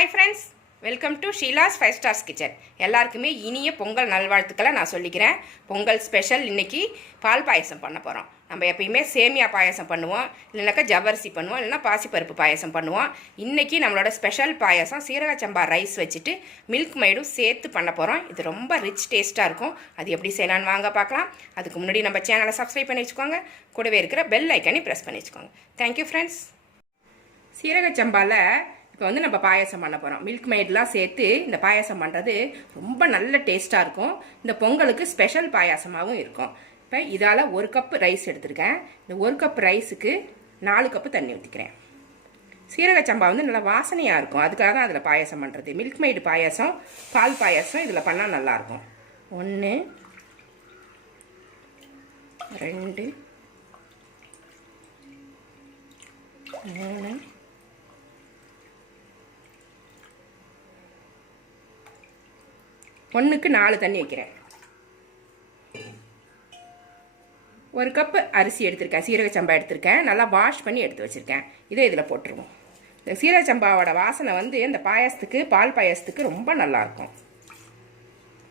Hi friends, welcome to Sheela's 5 stars kitchen. எல்லாருக்குமே இனிய பொங்கல் நல்வாழ்த்துக்களை நான் சொல்லிக்கிறேன். பொங்கல் ஸ்பெஷல் இன்றைக்கி பால் பாயசம் பண்ண போகிறோம். நம்ம எப்பயுமே சேமியா பாயசம் பண்ணுவோம், இல்லைனாக்கா ஜவ்வரிசி பண்ணுவோம், இல்லைனா பாசிப்பருப்பு பாயசம் பண்ணுவோம். இன்றைக்கி நம்மளோட ஸ்பெஷல் பாயசம் சீரக சம்பா ரைஸ் வச்சுட்டு மில்க் மைடும் சேர்த்து பண்ண போகிறோம். இது ரொம்ப ரிச் டேஸ்ட்டாக இருக்கும். அது எப்படி செய்யலான்னு வாங்க பார்க்கலாம். அதுக்கு முன்னாடி நம்ம சேனலை சப்ஸ்கிரைப் பண்ணி வச்சுக்கோங்க. கூடவே இருக்கிற பெல் ஐக்கனை ப்ரெஸ் பண்ணி வச்சுக்கோங்க. Thank you friends. சீரக சம்பாவில் இப்போ வந்து நம்ம பாயசம் பண்ண போகிறோம். மில்க் மைட்லாம் சேர்த்து இந்த பாயசம் பண்ணுறது ரொம்ப நல்ல டேஸ்ட்டாக இருக்கும். இந்த பொங்கலுக்கு ஸ்பெஷல் பாயாசமாகவும் இருக்கும். இப்போ இதால் 1 கப் ரைஸ் எடுத்துருக்கேன். இந்த 1 கப் ரைஸுக்கு 4 கப்பு தண்ணி ஊற்றிக்கிறேன். சீரக சம்பா வந்து நல்லா வாசனையாக இருக்கும், அதுக்காக தான் அதில் பாயசம் பண்ணுறது. மில்க் மைடு பாயசம், பால் பாயசம் இதில் பண்ணால் நல்லாயிருக்கும். 1 2 3 1க்கு 4 தண்ணி வைக்கிறேன். 1 கப்பு அரிசி எடுத்திருக்கேன், சீரக சம்பா எடுத்திருக்கேன். நல்லா வாஷ் பண்ணி எடுத்து வச்சுருக்கேன். இதை இதில் போட்டுருவோம். இந்த சீரக சம்பாவோட வாசனை வந்து இந்த பாயசத்துக்கு, பால் பாயசத்துக்கு ரொம்ப நல்லாயிருக்கும்.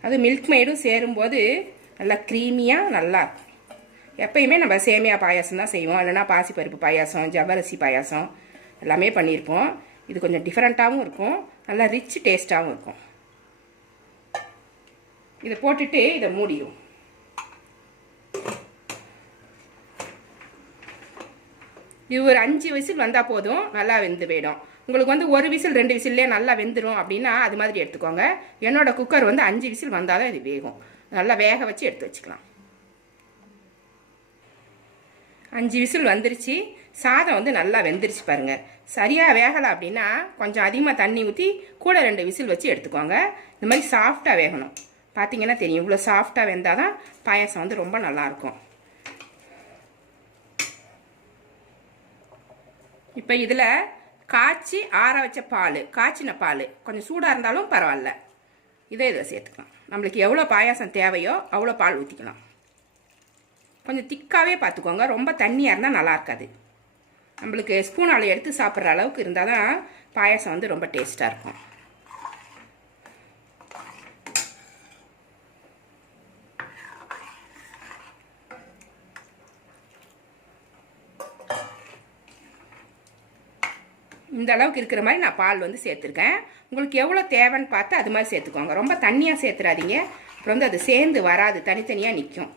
அது மில்க் மைடும் சேரும்போது நல்லா க்ரீமியாக நல்லாயிருக்கும். எப்பயுமே நம்ம சேமியா பாயாசம் தான் செய்வோம், இல்லைனா பாசிப்பருப்பு பாயாசம், ஜவ்வரிசி பாயாசம் எல்லாமே பண்ணியிருப்போம். இது கொஞ்சம் டிஃப்ரெண்ட்டாகவும் இருக்கும், நல்லா ரிச் டேஸ்ட்டாகவும் இருக்கும். இதை போட்டுட்டு இதை மூடிடும். இது ஒரு 5 விசில் வந்தால் போதும், நல்லா வெந்து போயிடும். உங்களுக்கு வந்து 1 விசில் 2 விசில்லே நல்லா வெந்துடும் அப்படின்னா அது மாதிரி எடுத்துக்கோங்க. என்னோட குக்கர் வந்து 5 விசில் வந்தால் தான் இது வேகும். நல்லா வேக வச்சு எடுத்து வச்சுக்கலாம். 5 விசில் வந்துருச்சு. சாதம் வந்து நல்லா வெந்துருச்சு பாருங்கள். சரியாக வேகலை அப்படின்னா கொஞ்சம் அதிகமாக தண்ணி ஊற்றி கூட 2 விசில் வச்சு எடுத்துக்கோங்க. இந்த மாதிரி சாஃப்டாக வேகணும். பார்த்தீங்கன்னா தெரியும், இவ்வளோ சாஃப்டாக வெந்தால் தான் பாயசம் வந்து ரொம்ப நல்லாயிருக்கும். இப்போ இதில் காய்ச்சி ஆற வச்ச பால், காய்ச்சின பால் கொஞ்சம் சூடாக இருந்தாலும் பரவாயில்ல, இதில் சேர்த்துக்கலாம். நம்மளுக்கு எவ்வளோ பாயாசம் தேவையோ அவ்வளோ பால் ஊற்றிக்கலாம். கொஞ்சம் திக்காகவே பார்த்துக்கோங்க, ரொம்ப தண்ணியாக இருந்தால் நல்லா இருக்காது. நம்மளுக்கு ஸ்பூனால் எடுத்து சாப்பிட்ற அளவுக்கு இருந்தால் தான் பாயாசம் வந்து ரொம்ப டேஸ்ட்டாக இருக்கும். இந்த அளவுக்கு இருக்கிற மாதிரி நான் பால் வந்து சேர்த்துருக்கேன். உங்களுக்கு எவ்வளோ தேவைன்னு பார்த்து அது மாதிரி சேர்த்துக்கோங்க. ரொம்ப தண்ணியாக சேர்த்துறாதீங்க, அப்புறம் வந்து அது சேர்ந்து வராது, தனித்தனியாக நிற்கும்.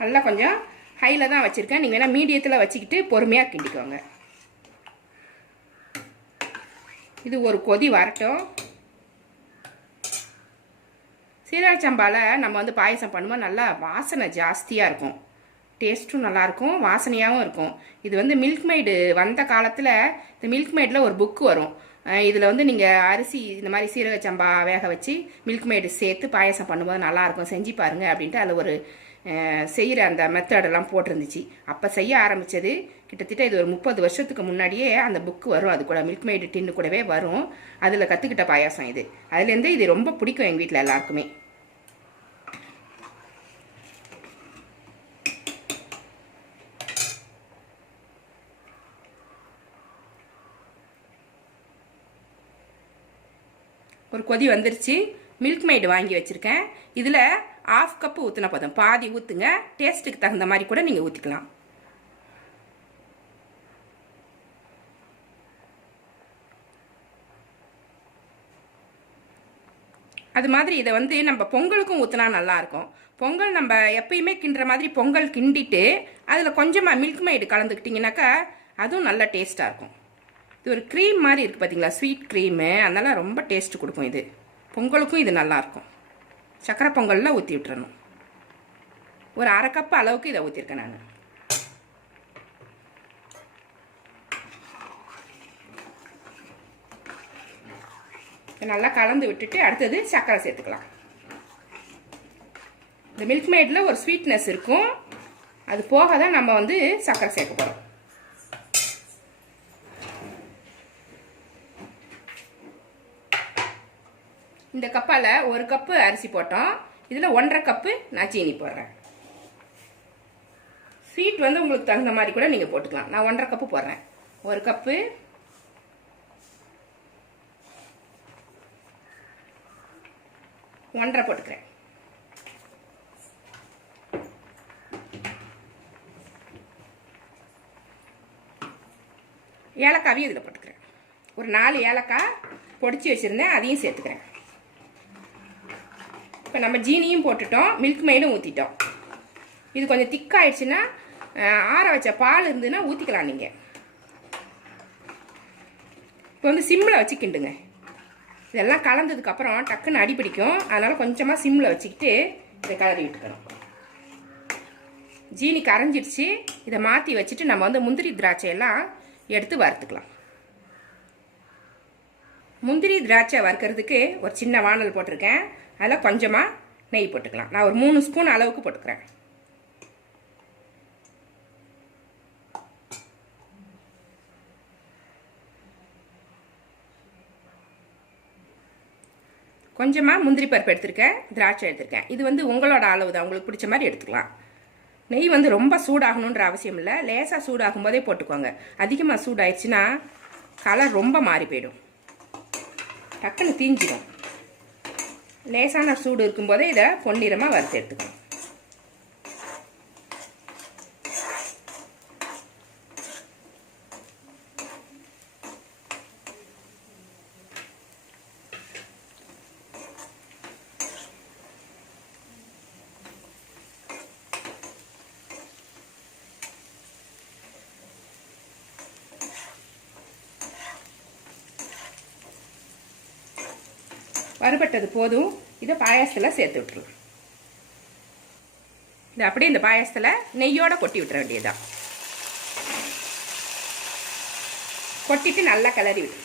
நல்லா கொஞ்சம் ஹையில் தான் வச்சுருக்கேன். நீங்கள் வேணால் மீடியத்தில் வச்சுக்கிட்டு பொறுமையாக கிண்டிக்கோங்க. இது ஒரு கொதி வரட்டும். சீரக சம்பாவில் நம்ம வந்து பாயசம் பண்ணும்போது நல்லா வாசனை ஜாஸ்தியாக இருக்கும், டேஸ்ட்டும் நல்லாயிருக்கும், வாசனையாகவும் இருக்கும். இது வந்து மில்க் மைடு வந்த காலத்தில் இந்த மில்க் மைடில் ஒரு புக்கு வரும். இதில் வந்து நீங்கள் அரிசி இந்த மாதிரி சீரக சம்பா வேக வச்சு மில்க் மைடு சேர்த்து பாயசம் பண்ணும்போது நல்லாயிருக்கும், செஞ்சு பாருங்கள் அப்படின்ட்டு அதில் ஒரு செய்கிற அந்த மெத்தடெல்லாம் போட்டிருந்துச்சு. அப்போ செய்ய ஆரம்பித்தது கிட்டத்தட்ட இது ஒரு 30 வருஷத்துக்கு முன்னாடியே அந்த புக்கு வரும். அது கூட மில்க் மைடு டின்னு கூடவே வரும். அதில் கற்றுக்கிட்ட பாயாசம் இது. அதுலேருந்து இது ரொம்ப பிடிக்கும் எங்கள் வீட்டில் எல்லாருக்குமே. ஒரு கொதி வந்துருச்சு. மில்க் மைடு வாங்கி வச்சுருக்கேன். இதில் 1/2 கப்பு ஊற்றின போதும், பாதி ஊற்றுங்க. டேஸ்ட்டுக்கு தகுந்த மாதிரி கூட நீங்கள் ஊற்றிக்கலாம். அது மாதிரி இதை வந்து நம்ம பொங்கலுக்கும் ஊற்றினா நல்லாயிருக்கும். பொங்கல் நம்ம எப்பயுமே கிண்டுற மாதிரி பொங்கல் கிண்டிட்டு அதில் கொஞ்சமாக மில்க் மைடு கலந்துக்கிட்டிங்கனாக்கா அதுவும் நல்ல டேஸ்ட்டாக இருக்கும். இது ஒரு க்ரீம் மாதிரி இருக்குது பார்த்தீங்களா, ஸ்வீட் க்ரீமு, அதனால் ரொம்ப டேஸ்ட்டு கொடுக்கும். இது பொங்கலுக்கும் இது நல்லாயிருக்கும். சக்கரை பொங்கலில் ஊற்றி விட்டுறணும். ஒரு 1/2 கப்பு அளவுக்கு இதை ஊற்றிருக்கேன் நான். நல்லா கலந்து விட்டுட்டு அடுத்தது சக்கரை சேர்த்துக்கலாம். இந்த மில்க் மைடில் ஒரு ஸ்வீட்னஸ் இருக்கும், அது போக தான் நம்ம வந்து சக்கரை சேர்க்க போகிறோம். இந்த கப்பால் 1 கப்பு அரிசி போட்டோம். இதில் 1.5 கப்பு நான் சீனி போடுறேன். ஸ்வீட் வந்து உங்களுக்கு தகுந்த மாதிரி கூட நீங்கள் போட்டுக்கலாம். நான் 1.5 கப்பு போடுறேன். 1 கப்பு 1.5 போட்டுக்கிறேன். ஏலக்காவையும் இதில் போட்டுக்கிறேன். ஒரு 4 ஏலக்காய் பொடிச்சு வச்சுருந்தேன், அதையும் சேர்த்துக்கிறேன். இப்போ நம்ம ஜீனியும் போட்டுட்டோம், மில்க் மெய்டும் ஊற்றிட்டோம். இது கொஞ்சம் திக்காயிடுச்சுன்னா ஆற வச்ச பால் இருந்ததுன்னா ஊற்றிக்கலாம் நீங்கள். இப்போ வந்து சிம்மில் வச்சு கிண்டுங்க. இதெல்லாம் கலந்ததுக்கப்புறம் டக்குன்னு அடி பிடிக்கும், அதனால் கொஞ்சமாக சிம்மில் வச்சுக்கிட்டு இதை கிளறி விட்டுக்கணும். ஜீனி கரைஞ்சிடுச்சு. இதை மாற்றி வச்சுட்டு நம்ம வந்து முந்திரி திராட்சையெல்லாம் எடுத்து வறுத்துக்கலாம். முந்திரி திராட்சை வறுக்கிறதுக்கு ஒரு சின்ன வானல் போட்டிருக்கேன். அதில் கொஞ்சமாக நெய் போட்டுக்கலாம். நான் ஒரு 3 ஸ்பூன் அளவுக்கு போட்டுக்கிறேன். கொஞ்சமாக முந்திரி பருப்பு எடுத்துருக்கேன், திராட்சை எடுத்துருக்கேன். இது வந்து உங்களோட அளவு தான், உங்களுக்கு பிடிச்ச மாதிரி எடுத்துக்கலாம். நெய் வந்து ரொம்ப சூடாகணுன்ற அவசியம் இல்லை, லேசாக சூடாகும் போதே போட்டுக்கோங்க. அதிகமாக சூடாயிடுச்சுன்னா கலர் ரொம்ப மாறி போயிடும், டக்குன்னு தீஞ்சிடும். லேசான சூடு இருக்கும்போதே இதை பொன்னிறமாக வறுத்து எடுத்துக்கணும். வறுபட்டது போதும், இதை பாயாசத்தில் சேர்த்து விட்டுருலாம். இது அப்படியே இந்த பாயாசத்தில் நெய்யோடு கொட்டி விட்டுற வேண்டியதுதான். கொட்டிட்டு நல்லா கிளறி விட்டு,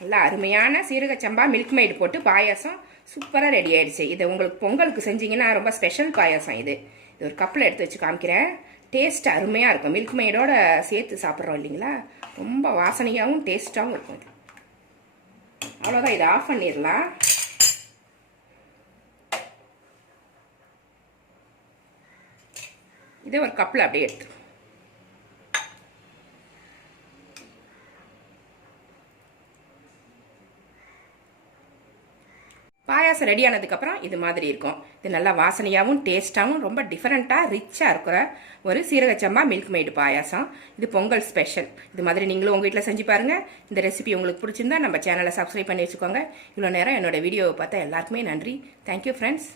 நல்லா அருமையான சீரக சம்பா மில்க் மெய்டு போட்டு பாயாசம் சூப்பராக ரெடி ஆயிடுச்சு. இதை உங்களுக்கு பொங்கலுக்கு செஞ்சிங்கன்னா ரொம்ப ஸ்பெஷல் பாயாசம். இது ஒரு கப்பில் எடுத்து வச்சு காமிக்கிறேன். டேஸ்ட் அருமையாக இருக்கும். மில்க் மெய்டோட சேர்த்து சாப்பிட்றோம் இல்லைங்களா, ரொம்ப வாசனையாகவும் டேஸ்ட்டாகவும் இருக்கும். இது அவ்வளோதான், இதை ஆஃப் பண்ணிடலாம். இதை ஒரு கப்பில் அப்படியே எடுத்துரும். பாயாசம் ரெடி ஆனதுக்கப்புறம் இது மாதிரி இருக்கும். இது நல்லா வாசனையாகவும் டேஸ்ட்டாகவும் ரொம்ப டிஃப்ரெண்ட்டாக ரிச்சாக இருக்கிற ஒரு சீரகச்சம்பா மில்க் மெய்டு பாயாசம். இது பொங்கல் ஸ்பெஷல். இது மாதிரி நீங்களும் உங்கள் வீட்டில் செஞ்சு பாருங்கள். இந்த ரெசிபி உங்களுக்கு பிடிச்சிருந்தா நம்ம சேனலை சப்ஸ்கிரைப் பண்ணி வச்சுக்கோங்க. இவ்வளோ நேரம் என்னோடய வீடியோவை பார்த்தா எல்லாருக்குமே நன்றி. Thank you friends.